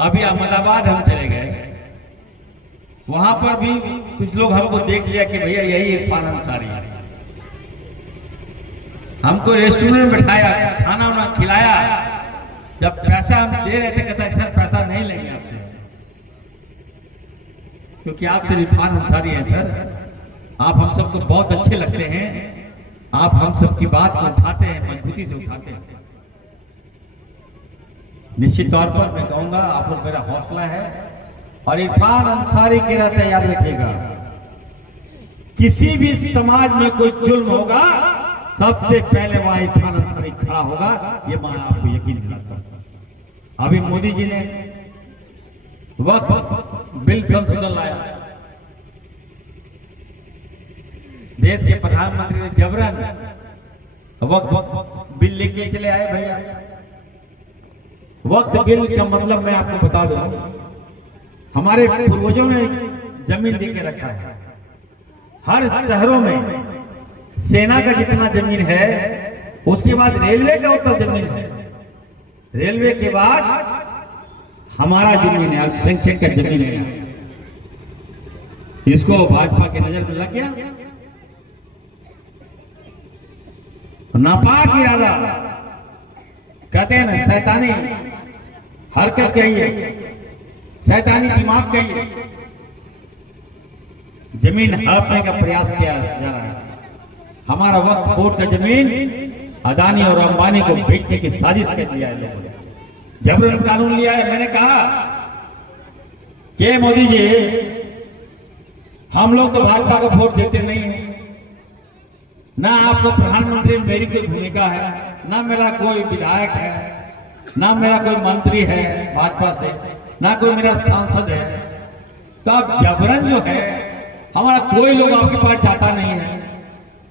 अभी अहमदाबाद हम चले गए, वहां पर भी कुछ लोग हमको देख लिया कि भैया यही इरफान अंसारी है। हमको रेस्टोरेंट में बिठाया, खाना वाना खिलाया। जब पैसा हम दे रहे थे कहता है सर पैसा नहीं लेंगे आपसे, क्योंकि आप सिर्फ इरफान अंसारी हैं सर, आप हम सबको बहुत अच्छे लगते हैं, आप हम सबकी बात को उठाते हैं, मजबूती से उठाते हैं। निश्चित तौर पर मैं कहूंगा आप लोग मेरा हौसला है। और इरफान अंसारी के रहते याद रखिएगा, किसी भी समाज में कोई जुल्म होगा सबसे पहले वहां इरफान अंसारी खड़ा होगा, ये मैं आपको यकीन दिलाता हूं। अभी मोदी जी ने वक्त बिल संशोधन लाया, देश के प्रधानमंत्री ने जबरन वक्त बिल लेके चले आए। भैया वक्त बिल का मतलब मैं आपको बता दूं, हमारे पूर्वजों ने जमीन देके रखा है। हर शहरों में सेना का जितना जमीन है, उसके बाद रेलवे का उतना जमीन है, रेलवे के बाद हमारा जमीन है, अल्पसंख्यक का जमीन है। इसको भाजपा की नजर में लग गया, नापाक इरादा, कहते हैं ना शैतानी हरकत चाहिए, शैतानी दिमाग चाहिए, जमीन हड़पने का प्रयास किया जा रहा है। हमारा वक्त बोर्ड का जमीन अदानी और अंबानी को बेचने की साजिश कर दिया है, जबरन कानून लिया है। मैंने कहा कि मोदी जी हम लोग तो भाजपा को वोट देते नहीं हैं, ना आपको प्रधानमंत्री में मेरी कोई भूमिका है, ना मेरा कोई विधायक है, ना मेरा कोई मंत्री है भाजपा से, ना कोई मेरा सांसद है। तो अब जबरन जो है, हमारा कोई लोग आपके पास जाता नहीं है,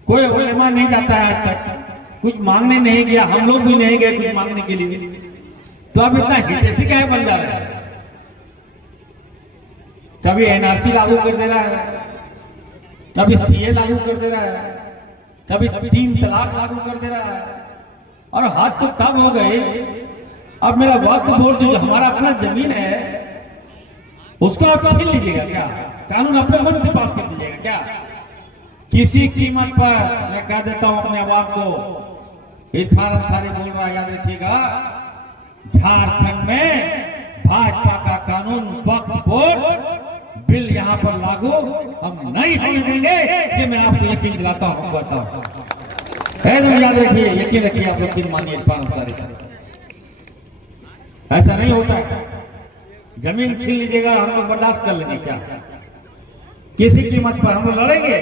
कोई उलेमा नहीं जाता है आज तक, कुछ मांगने नहीं गया, हम लोग भी नहीं गए कुछ मांगने के लिए। तो अब इतना हितैषी क्या बन जा रहा है? कभी एनआरसी लागू कर दे रहा है, कभी सीए लागू कर दे रहा है, कभी 3 तलाक लागू कर दे रहा है। और हाथ तो तब हो गए, अब मेरा वक्त बोर्ड जो हमारा अपना जमीन है उसको आप छीन लीजिएगा क्या? कानून अपने मन से पास कर दीजिएगा क्या? किसी कीमत पर मैं कह देता हूं अपने आवाम को, इरफान अंसारी बोल रहा है, याद रखिएगा, झारखंड में भाजपा का कानून वक्फ बोर्ड बिल यहां पर लागू हम नहीं होने देंगे, ये मैं आपको यकीन दिलाता हूं, बताओ। याद रखिए, यकीन रखिए, आप यकीन मानिए इरफान अंसारी का ऐसा नहीं होता है। जमीन छीन लीजिएगा, हम लोग बर्दाश्त कर लेंगे क्या? किसी कीमत पर हम लोग लड़ेंगे,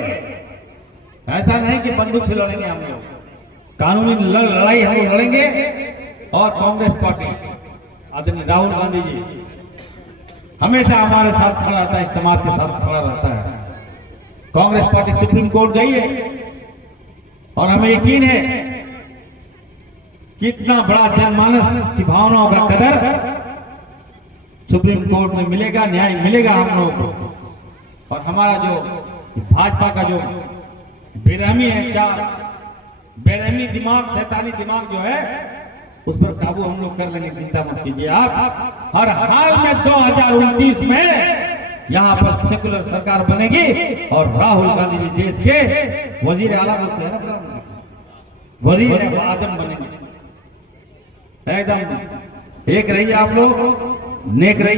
ऐसा नहीं कि बंदूक से लड़ेंगे हम लोग, कानूनी लड़ाई हम लोग लड़ेंगे। और कांग्रेस पार्टी आदरणीय राहुल गांधी जी हमेशा हमारे साथ खड़ा रहता है, समाज के साथ खड़ा रहता है। कांग्रेस पार्टी सुप्रीम कोर्ट गई है और हमें यकीन है कितना बड़ा जनमानस की भावनाओं का कदर सुप्रीम कोर्ट में मिलेगा, न्याय मिलेगा हम लोगों को। और हमारा जो भाजपा का जो बेरहमी है, क्या बेरहमी दिमाग, शैतानी दिमाग जो है, उस पर काबू हम लोग कर लेंगे, चिंता मत कीजिए आप। हर हाल में 2029 में यहाँ पर सेकुलर सरकार बनेगी और राहुल गांधी जी देश के वजीर आला बोलते हैं ना, वजीर आजम बनेंगे। एकदम एक रहिए आप लोग, नेक रहिए।